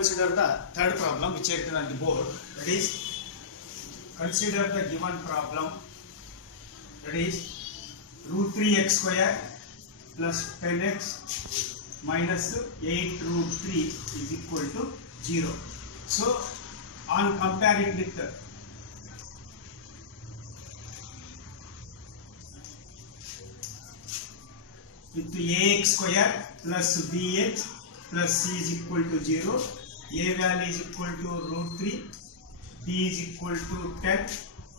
consider the third problem which is written on the board. That is, consider the given problem. That is, root 3x square plus 10x minus 8 root 3 is equal to 0. So, on comparing with ax square plus bx plus c is equal to 0, a value is equal to root 3, b is equal to 10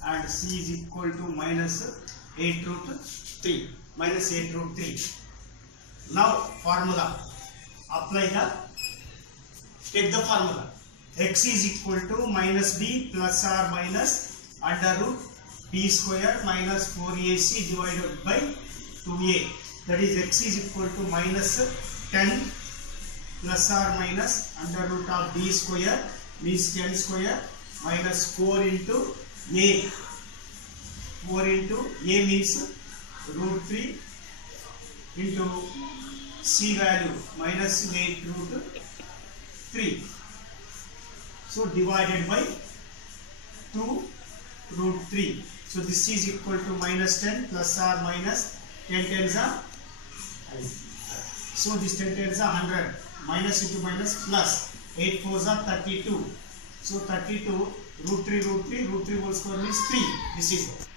and c is equal to minus 8 root 3. Now formula, apply take the formula. X is equal to minus b plus or minus under root b square minus 4ac divided by 2a. That is, x is equal to minus 10 plus or minus under root of b square means 10 square minus 4 into a. 4 into a means root 3 into c value minus 8 root 3. So divided by 2 root 3. So this is equal to minus 10 plus or minus 10 tens are. So this 10 tens are 100. Minus into minus plus 8 fours are 32. So 32 root 3 whole square means 3. This is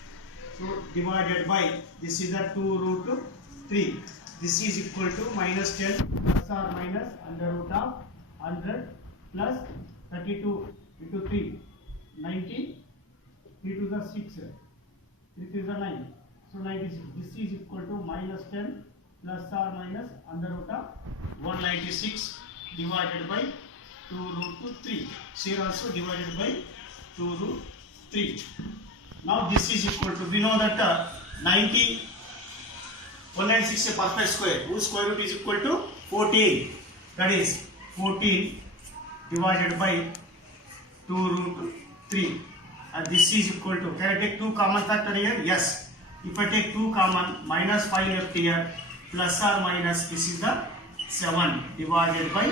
so divided by this is a 2 root 3. This is equal to minus 10 plus or minus under root of 100 plus 32 into 3 90. 3 to the 6. 3 to the 9. So 96. This is equal to minus 10 plus or minus under root of 196 divided by 2 root 3. Here also divided by 2 root 3. Now this is equal to, we know that 196 is a perfect square whose square root is equal to 14. That is 14 divided by 2 root 3. And this is equal to, can I take 2 common factor here? Yes. If I take 2 common, minus 5 left here, plus or minus, this is the 7 divided by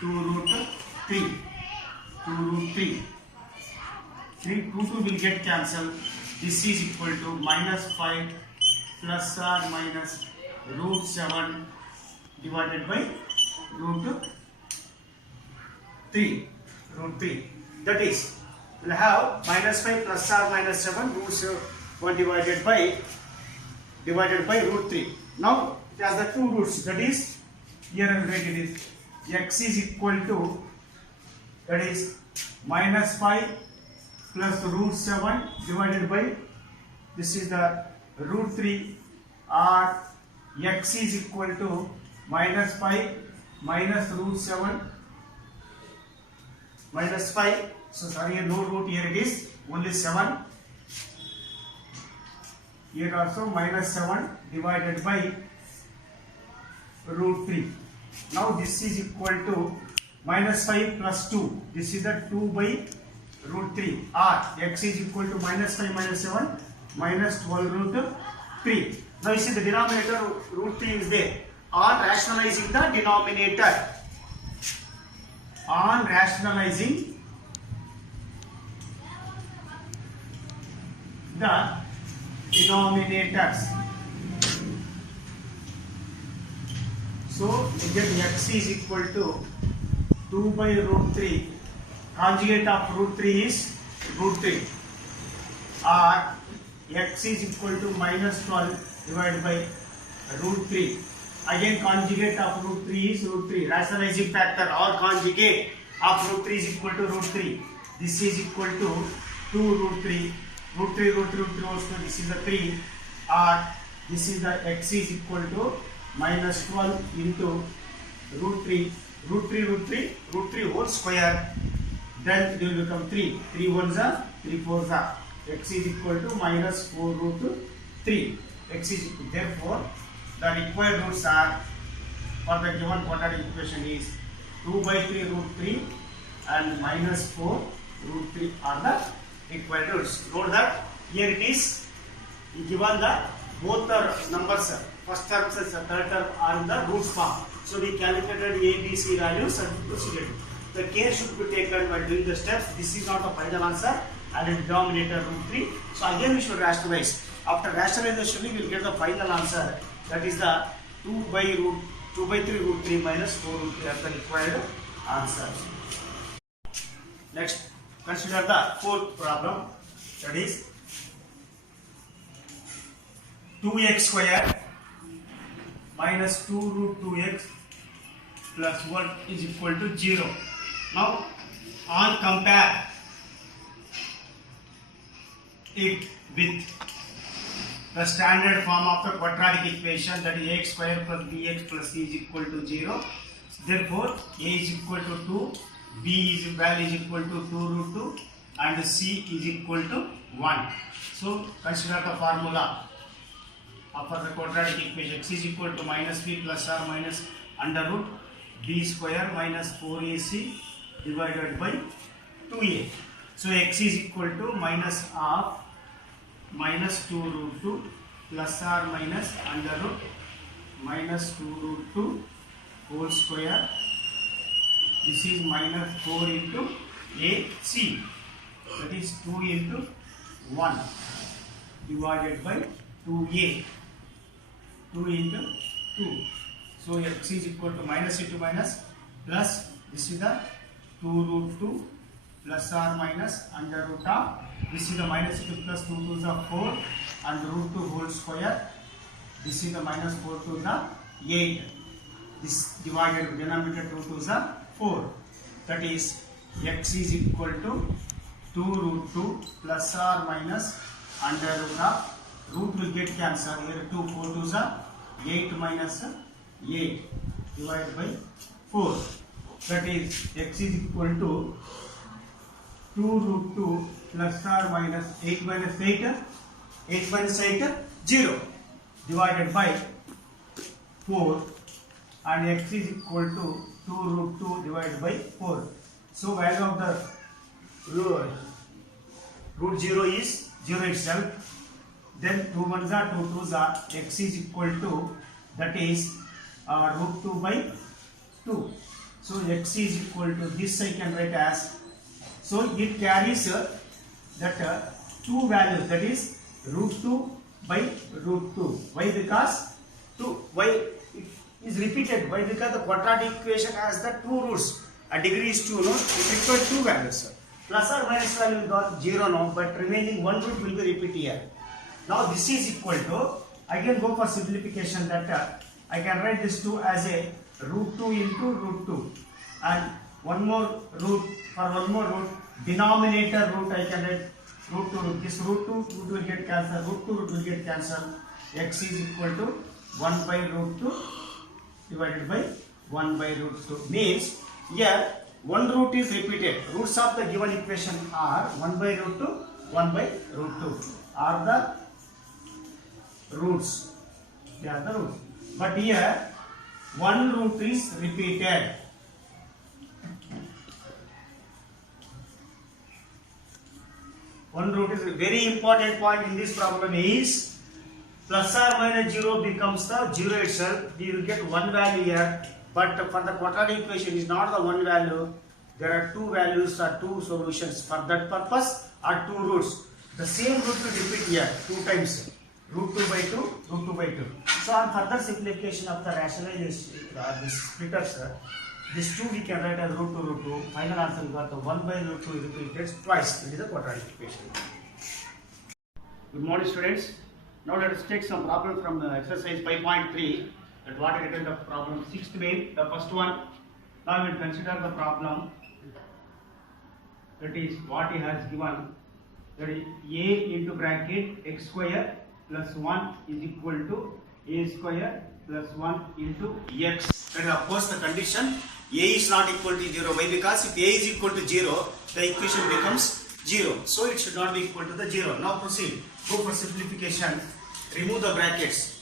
2 root 3. 2 root 3. 2 will get cancelled. This is equal to minus 5 plus or minus root 7 divided by root 3. That is, we will have minus 5 plus or minus 7 root 1 divided by root 3. Now it has the 2 roots. That is, here I will write it is x is equal to, that is, minus 5 plus root 7 divided by, this is the root 3, or x is equal to minus 5 minus root 7 minus 5. So sorry, no root here, it is only 7. Here also minus 7 divided by root 3. Now this is equal to minus 5 plus 2. This is the 2 by root 3. Or x is equal to minus 5 minus 7 minus 12 root 3. Now you see the denominator root 3 is there. On rationalizing the denominator. On rationalizing the denominators. So we get x is equal to 2 by root 3. Conjugate of root 3 is root 3. Or x is equal to minus 12 divided by root 3. Again conjugate of root 3 is root 3. Rationalizing factor or conjugate of root 3 is equal to root 3. This is equal to 2 root 3. Root 3 also, this is the 3, or this is the x is equal to minus 12 into root 3 whole square, then it will become 3. 3 ones are, 3 fours are. X is equal to minus 4 root 3. X is equal, therefore, the required roots are, for the given quadratic equation is 2 by 3 root 3 and minus 4 root 3 are the required roots. Note that here it is given that both the numbers, first term and third term are in the roots form. So we calculated A, B, C values and proceeded. the care should be taken while doing the steps. This is not the final answer, and in denominator root 3. So again we should rationalize. After rationalization we will get the final answer, that is the 2 by 3 root 3 minus 4 root 3 as the required answer. Next, consider the fourth problem, that is 2x square minus 2 root 2x plus 1 is equal to 0. Now, on compare it with the standard form of the quadratic equation, that is ax square plus bx plus c is equal to 0. Therefore, a is equal to 2, b is value is equal to 2 root 2 and c is equal to 1. So, consider the formula of the quadratic equation. X is equal to minus b plus or minus under root b square minus 4ac divided by 2a. So, x is equal to minus of minus 2 root 2 plus or minus under root minus 2 root 2 whole square. This is minus 4 into ac, that is 2 into 1 divided by 2a, 2 into 2. So x is equal to minus into minus plus, this is the 2 root 2 plus or minus under root of, this is the minus into plus 2 to the 4 and root 2 whole square. This is the minus 4 to the 8. This divided denominator 2 to the 4. That is x is equal to 2 root 2 plus or minus under root of, root will get cancelled here, 2 4 to the 8 minus 8 divided by 4. That is x is equal to 2 root 2 plus or minus 8 minus 8, 8 minus 8, 0 divided by 4, and x is equal to 2 root 2 divided by 4. So value of the root 0 is 0 itself. Then 2 1s are 2 2s are, x is equal to, that is root 2 by 2. So x is equal to, this I can write as, so it carries that two values, that is root 2 by root 2. Why? Because 2, why it is repeated? Why? Because the quadratic equation has the two roots. A degree is 2, no? It requires two values. Plus or minus value will got 0 now, but remaining one root will be repeated here. Now this is equal to, I can go for simplification, that I can write this 2 as a root 2 into root 2, and one more root, for one more root, denominator root I can write root 2 root. This root 2 root will get cancelled, root 2 root will get cancelled. X is equal to 1 by root 2 divided by 1 by root 2. Means here one root is repeated. Roots of the given equation are 1 by root 2, 1 by root 2 are the roots. They are the roots. But here one root is repeated. One root is a very important point in this problem is plus or minus 0 becomes the 0 itself. We will get one value here, but for the quadratic equation is not the one value. There are two values or two solutions. For that purpose are two roots. The same root will repeat here two times. Root 2 by 2, root 2 by 2. So on further simplification of the rationalization, this splitters, this 2 we can write as root 2 root 2. Final answer we got the 1 by root 2 is repeated twice. It is a quadratic equation. Good morning, students. Now let us take some problem from exercise 5.3. That what I written the problem 6th way. The first one. Now we will consider the problem. That is what he has given. That is a into bracket x square plus 1 is equal to a square plus 1 into x. That is of course the condition. A is not equal to 0. Why? Because if a is equal to 0, the equation becomes 0. So it should not be equal to the 0. Now proceed. Go for simplification. Remove the brackets.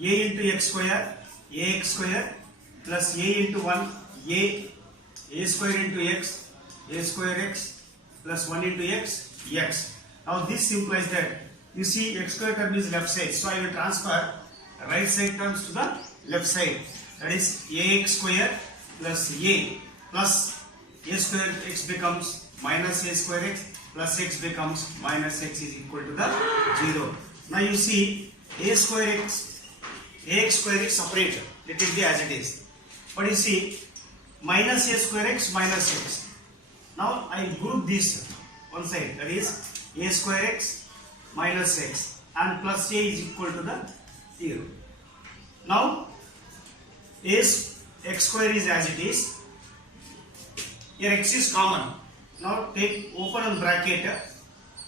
A into x square, ax square plus a into 1, a square into x, a square x plus 1 into x, x. Now this implies that, you see x square term is left side. So I will transfer right side terms to the left side. That is ax square plus a plus a square x becomes minus a square x plus x becomes minus x is equal to the 0. Now you see a square x, ax square is separate. Let it be as it is. But you see minus a square x minus x. Now I group this one side, that is a square x minus x and plus a is equal to the 0. Now x square is as it is. Here x is common. Now take open and bracket,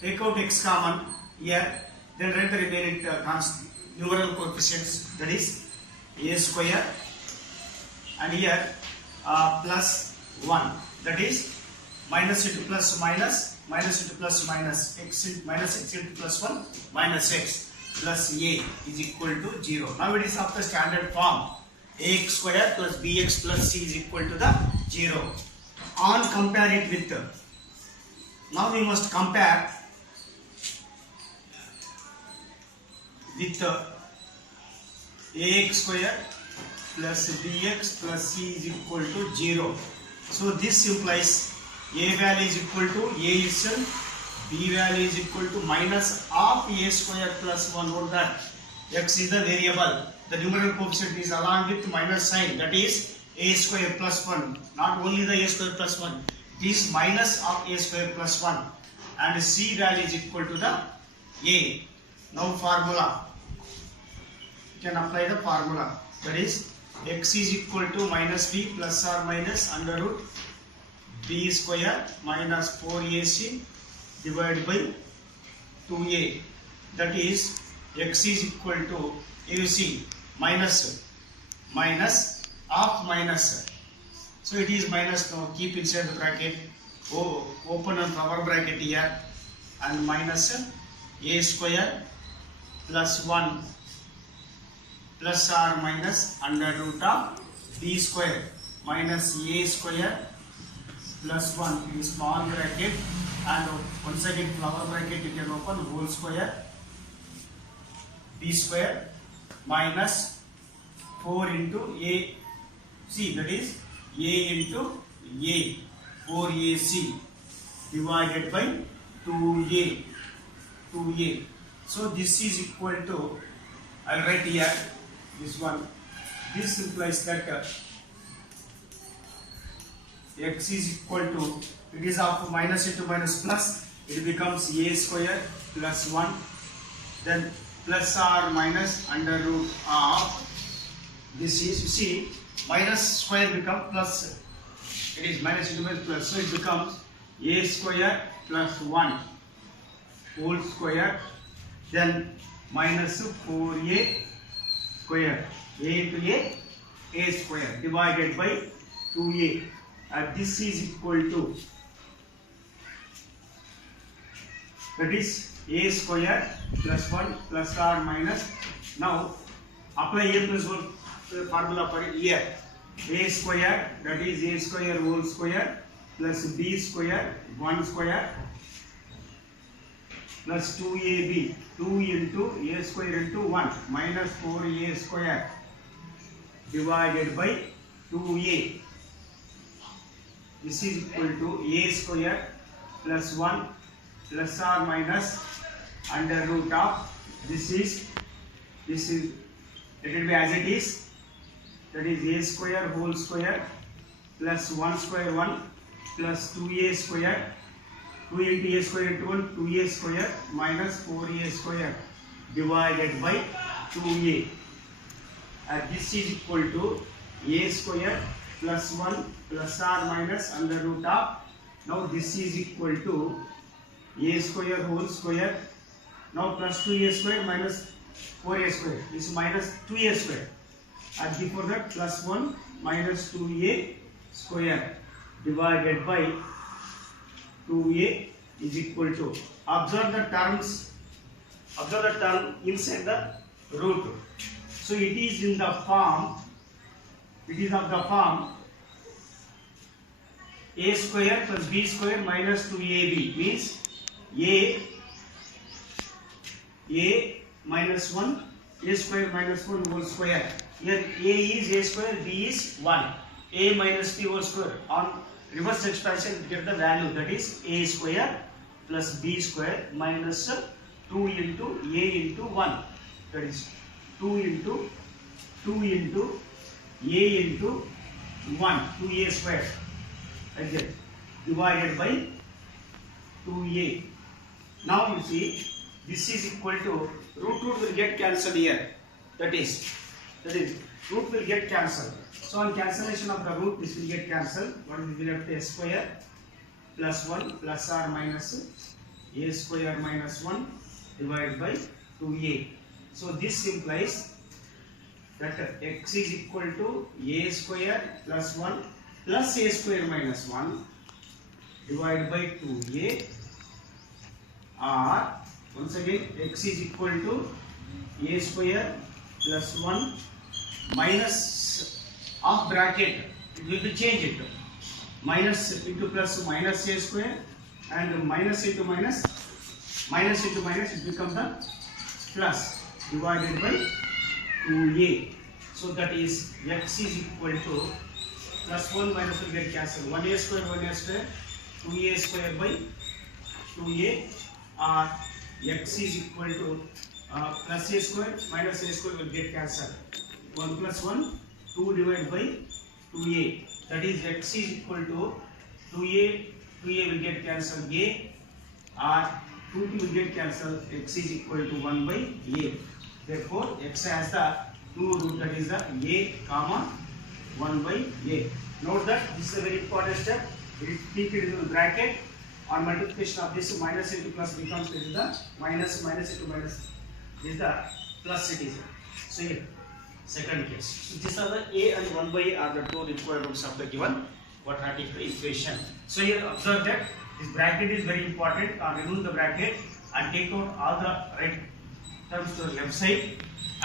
take out x common here, then write the remaining numeral coefficients, that is a square and here plus 1, that is minus into plus minus, minus into plus minus, x into plus 1 minus x plus a is equal to 0. Now it is of the standard form, ax square plus bx plus c is equal to the 0. On compare it with, now we must compare with ax square plus bx plus c is equal to 0. So this implies a value is equal to a itself, b value is equal to minus of a square plus 1. Note that x is the variable. The numeral coefficient is along with minus sign, that is a square plus 1. Not only the a square plus 1, it is minus of a square plus 1 and c value is equal to the a. Now formula, you can apply the formula, that is x is equal to minus b plus or minus under root b square minus 4ac divided by 2a, that is x is equal to, you see minus of minus, so it is minus. Now keep inside the bracket, open and cover bracket here, and minus a square plus 1 plus or minus under root of b square minus a square plus 1 in small bracket, and once again flower bracket you can open, whole square b square minus 4 into a c, that is a into a 4ac divided by 2a. So this is equal to, I will write here this one. This implies that x is equal to, it is of minus into minus plus, it becomes a square plus 1, then plus or minus under root of, this is, you see minus square become plus, it is minus into minus plus, so it becomes a square plus 1 whole square, then minus 4a square, a into a square divided by 2a, and this is equal to, that is a square plus 1 plus or minus. Now apply a plus 1 formula for here, a square, that is a square whole square plus b square 1 square plus 2ab, 2 into a square into 1 minus 4a square divided by 2a. This is equal to a square plus 1 plus or minus under root of, this is let it be as it is, that is a square whole square plus 1 square 1 plus 2a square, 2 into a square into 1, 2a square minus 4a square divided by 2a, and this is equal to a square plus 1 plus or minus under root of, now this is equal to a square whole square, now plus 2a square minus 4a square, this is minus 2a square, and before that plus 1 minus 2a square divided by 2a is equal to, observe the term inside the root. So it is in the form, it is of the form a square plus b square minus 2ab, means a minus 1, a square minus 1 whole square. Here a is a square, b is 1, a minus b whole square. On reverse expansion, we get the value, that is a square plus b square minus 2 into a into 1. That is 2 into a into 1, 2a square, again divided by 2a. Now you see, this is equal to root will get cancelled here. That is root will get cancelled. So on cancellation of the root, this will get cancelled. What will be left? A square plus 1 plus or minus a square minus 1 divided by 2a. So this implies that x is equal to a square plus 1 plus a square minus 1 divided by 2a, or once again x is equal to a square plus 1 minus of bracket, it will be changed to minus into plus minus a square, and minus into minus it becomes the plus divided by 2a. So that is x is equal to plus 1 minus will get cancelled, 1a square 2a square by 2a, or x is equal to plus a square minus a square will get cancelled, 1 plus 1 2 divided by 2a, that is x is equal to 2a will get cancelled a, or 2 will get cancelled, x is equal to 1 by a. Therefore x has the two root, that is the a comma 1 by a. Note that this is a very important step. Keep it in the bracket. On multiplication of this, minus into plus becomes the minus into minus is the plus it is. So here, second case. So these are the a and 1 by a are the two required roots of the given quadratic equation. So here observe that this bracket is very important. Remove the bracket and take out all the right terms to the left side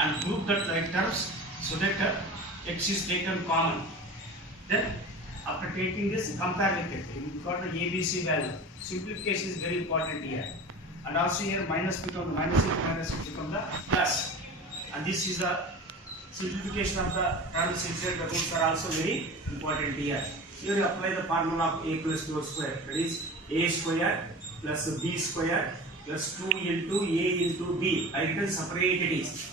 and group that right terms so that x is taken common. Then after taking this, compare with it. You got the ABC value. Simplification is very important here. And also here minus become minus it become the plus. And this is the simplification of the terms inside the roots are also very important here. Here you apply the formula of a plus b square. That is a square plus b square plus 2 into a into b. I written separate it is.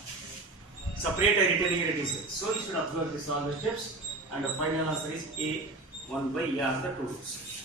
Separate I written here it is. So you should observe this all the steps, and the final answer is a 1 by a are the two roots.